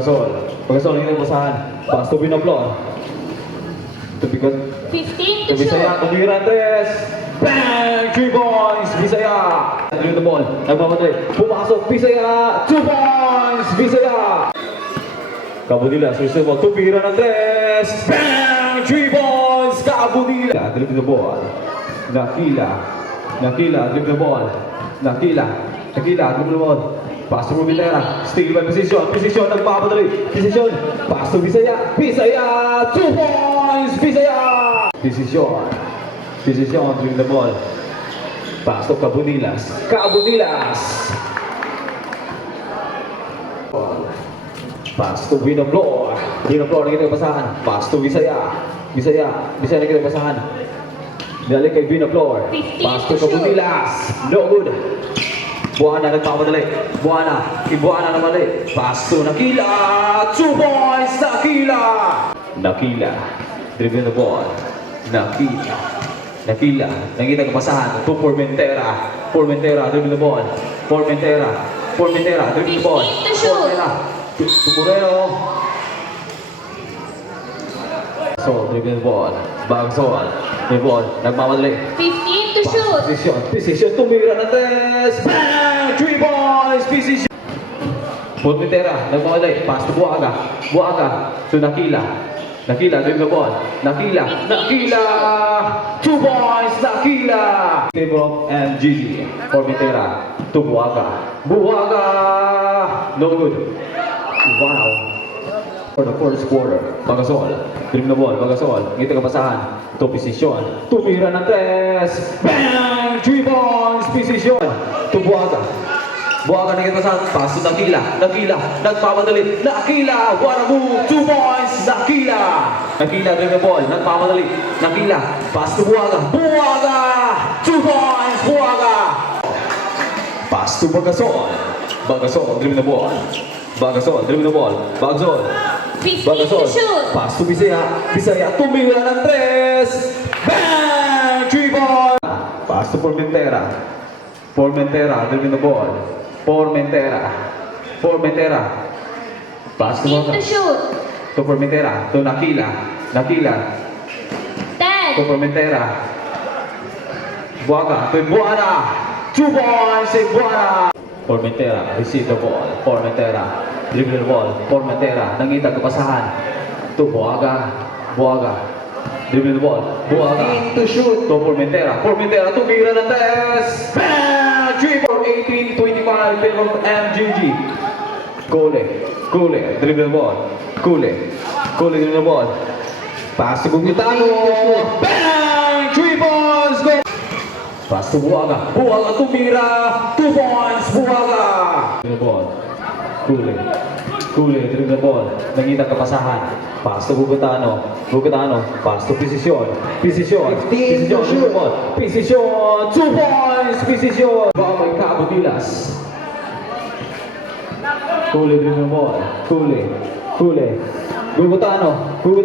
Bagasol, hindi na basahan. Pass to Binoplor. Tubigot. 15 to Bisaya, shoot. tumira 3. Bang! 3 points! Bisaya! Dribble the ball. Nagmamadali. Pumasok. Bisaya! 2 points! Bisaya! Cabudilla, susunod mo. Tumira ng 3. Bang! 3 points! Cabudilla! Dribble the ball. Nakila, dribble the ball. Nakila, dribble the ball. Pass to Rubitera. Steal by position. Nagpapadali. Pass to Bisaya. 2 points! Bisaya! Decision, dribble the ball. Pass to Cabudillas. Pass to Binoplor. Nakita yung basahan. Pass to Bisaya nakita yung basahan. Dali kay Binoplor. Pass to Cabudillas. No good. Buana nagpapadali. Buana naman eh. Pass to Nakila. 2 points. Nakila. Dribble the ball. Nakila. Nakita yung basahan. To Formentera. Dribble the ball. Formentera. Dribble the ball. 15 to shoot. To Moreno. So, dribble the ball. Bagsol. Dribble ball. Nagmamadali. 15 to shoot. Position. Tumira ng 3. Bang! 3 points. Position. Formentera. Nagmamadali. Pass to Buaga. To Nakila. Dribble the ball. Nakila. 2 points. Nakila. Table and Gigi. Formentera. To Buaga. No good. Wow. For the first quarter. Bagasol. Dribble the ball. Ngita kapasahan. To position. Tumira ng 3. Bang! 3 points. Position. To Buaga nakita sa pass to Nakila. Nagpapadali. Nakila. What a move. 2 points. Nakila. Dribble the ball. Nagpapadali. Nakila. Pass to Buaga. 2 points. Pass to Bagasol. Dribble the ball. Dribble the ball. 15 to shoot. Pass to Bisaya. Tumira ng 3. Bang! 3 points. Pass to Formentera. Dribble the ball. Formentera. Pass to 15 to shoot. To Formentera. To Nakila. 10. To Formentera. Buaga. 2 points. Formentera. Receive the ball. Formentera. Dribble the ball. Formentera. Nangita kapasahan. To Buaga. Dribble the ball. Buaga. To shoot. To Formentera. Tumira ng 3. Bang! 3 for 18-25. Favor of MGG. Cole. Dribble the ball. Cole. Dribble the ball. Pass to Gugitano. Bang! 3 points. Go! Pass to Buaga. Tumira. 2 points. Buaga. Dribble the ball. Cole. Dribble the ball. Nangita kapasahan. Pass to Gugitano. Pass to Position. Dribble the ball. Position. 2 points. Position. Bawal Cabudillas. Cole. Dribble the ball. Cole. Gugitano. 2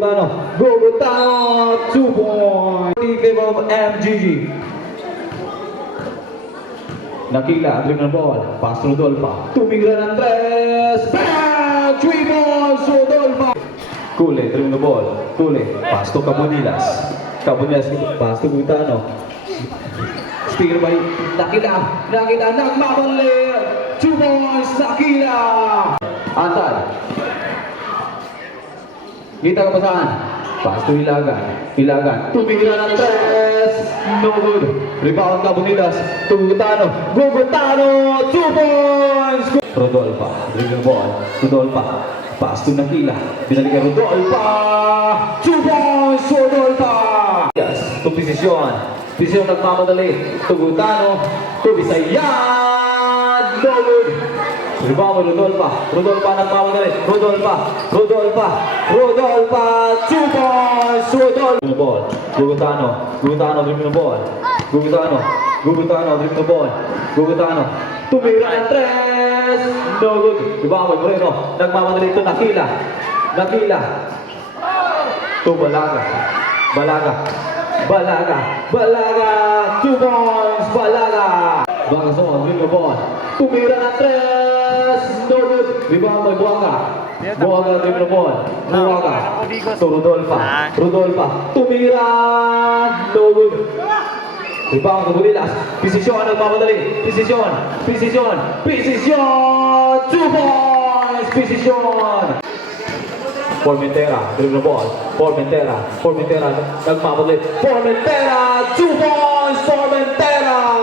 points. Favor of MGG. Nakila, dribble the ball. Pass to Rodolfa. Tumira ng 3. Bang! 3 points. Rodolfa. Cole, dribble the ball. Pass to Cabudillas. Pass to Gutano. Steal by Nakila. Nagmamali. 2 points. Nakila. Antay. Kita kapasahan. Pass to Ilagan. Tumira ng 3. No good. Rebound Cabudillas. To Gutano. 2 points. Rodolfa. Dribble ball. Pass to Nakila. Binalikan Rodolfa. 2 points. Rodolfa. Yes. To Position nagmamadali. To Gutano. To Bisaya. No good. Rebound Rodolfa nagmamadali. Rodolfa. 2 points. Gugitano dribble the ball. Tumira ng 3. No good. Rebound Moreno. Nagmamadali ito Nakila. To Balaga. 2 points. Bagasol dribble the ball. Tumira ng 3. No good. Rebound by Buanga. Buanga dribble the ball. Buanga. To Rodolfa. Rodolfa. Tumira. No good. Rebound to Bulilas. Posisyon nagmamadali. Posisyon. Posisyon. Posisyon. 2 points. Posisyon. Formentera, dribble the ball. Formentera nagmamadali. Formentera, 2 points. Formentera.